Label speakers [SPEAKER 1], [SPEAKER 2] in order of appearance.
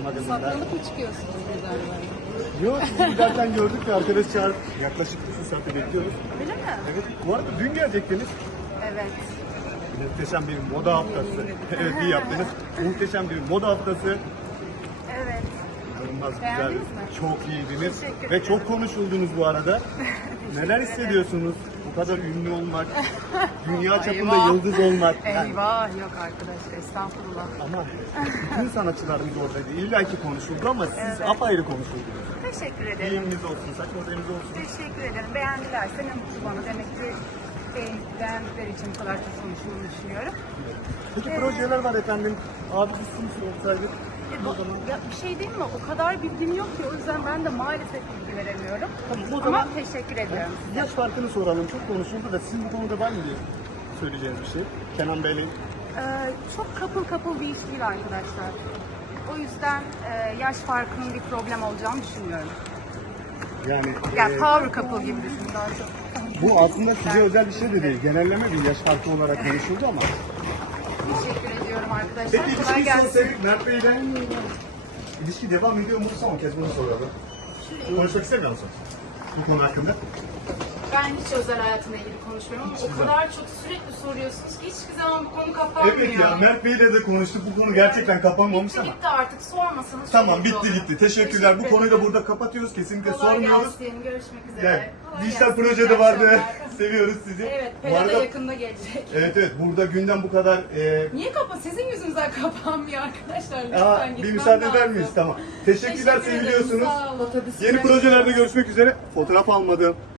[SPEAKER 1] aşamadığımızda.
[SPEAKER 2] Saklanıp mı çıkıyorsunuz galiba?
[SPEAKER 1] Yok sizi zaten gördük de arkadaş çağır. Yaklaşık bir saate bekliyoruz.
[SPEAKER 2] Öyle mi?
[SPEAKER 1] Evet. Bu arada dün gelecektiniz.
[SPEAKER 2] Evet.
[SPEAKER 1] Muhteşem bir moda haftası. evet iyi yaptınız. Muhteşem bir moda haftası.
[SPEAKER 2] Evet.
[SPEAKER 1] İnanılmaz güzel.
[SPEAKER 2] Beğendiniz mi?
[SPEAKER 1] Çok iyiydiniz.
[SPEAKER 2] Teşekkür
[SPEAKER 1] Ve
[SPEAKER 2] ederim.
[SPEAKER 1] çok konuşuldunuz bu arada. Neler hissediyorsunuz? Kadar ünlü olmak, dünya çapında
[SPEAKER 2] Eyvah.
[SPEAKER 1] yıldız olmak. Yani-
[SPEAKER 2] Eyvah yok arkadaş estağfurullah.
[SPEAKER 1] ama bütün sanatçılarımız oradaydı. İlla ki konuşuldu ama siz
[SPEAKER 2] Evet.
[SPEAKER 1] apayrı konuşuldunuz.
[SPEAKER 2] Teşekkür ederim.
[SPEAKER 1] Giyiminiz olsun, saç modeliniz olsun.
[SPEAKER 2] Teşekkür ederim. Beğendilerse ne mutlu bana. Demek ki beğen- beğendikleri için bu kadar çok konuştuğunu düşünüyorum.
[SPEAKER 1] Peki projeler var efendim. Abi siz kimsin olsaydık?
[SPEAKER 2] E, bu- Ya bir şey değil mi? O kadar bilgim yok ki o yüzden ben de maalesef bilgi veremiyorum.
[SPEAKER 1] Tamam, o
[SPEAKER 2] Ama
[SPEAKER 1] zaman-
[SPEAKER 2] teşekkür ediyorum.
[SPEAKER 1] Yaş farkını soralım. Çok konuşuldu da sizin bu konuda var mı diye söyleyeceğiniz bir şey? Kenan Bey'le
[SPEAKER 2] Ee, çok kapıl kapıl bir iş değil arkadaşlar. O yüzden e, yaş farkının bir problem olacağını düşünmüyorum.
[SPEAKER 1] yani
[SPEAKER 2] Yani
[SPEAKER 1] e,
[SPEAKER 2] power couple gibi düşünün daha çok.
[SPEAKER 1] bu aslında size özel bir şey de değil. Genelleme bir yaş farkı olarak konuşuldu ama.
[SPEAKER 2] Teşekkür ediyorum arkadaşlar.
[SPEAKER 1] Peki
[SPEAKER 2] Kolay
[SPEAKER 1] ilişki
[SPEAKER 2] gelsin.
[SPEAKER 1] sorsaydık Mert Bey'le ilişki devam ediyor mu? Son kez bunu soralım. Konuşmak istemiyor musunuz? Bu konu hakkında.
[SPEAKER 3] Ben hiç özel hayatımla ilgili konuşmuyorum ama o kadar çok sürekli soruyorsunuz ki hiçbir zaman bu konu kapanmıyor.
[SPEAKER 1] Evet ya Mert Bey'le de konuştuk. Bu konu gerçekten kapanmamış
[SPEAKER 3] Bitti
[SPEAKER 1] ama.
[SPEAKER 3] gitti artık sormasanız
[SPEAKER 1] Tamam bitti
[SPEAKER 3] olurum.
[SPEAKER 1] gitti. Teşekkürler. Bu
[SPEAKER 3] Teşekkür
[SPEAKER 1] konuyu da burada kapatıyoruz. Kesinlikle
[SPEAKER 3] Kolay
[SPEAKER 1] sormuyoruz.
[SPEAKER 3] gelsin. Görüşmek üzere.
[SPEAKER 1] Gel.
[SPEAKER 3] Kolay
[SPEAKER 1] Dijital
[SPEAKER 3] gelsin.
[SPEAKER 1] projede vardı. Seviyoruz sizi.
[SPEAKER 3] Evet,
[SPEAKER 1] Bu
[SPEAKER 3] Pera da
[SPEAKER 1] arada
[SPEAKER 3] yakında gelecek.
[SPEAKER 1] Evet evet burada gündem bu kadar e,
[SPEAKER 3] Niye kapa? Sizin yüzünüzden kapanmıyor arkadaşlar. Lütfen
[SPEAKER 1] Aa,
[SPEAKER 3] gitmem
[SPEAKER 1] bir müsaade eder miyiz? Tamam. Teşekkürler
[SPEAKER 3] Teşekkür
[SPEAKER 1] seviliyorsunuz. Yeni projelerde görüşmek üzere. Fotoğraf almadım.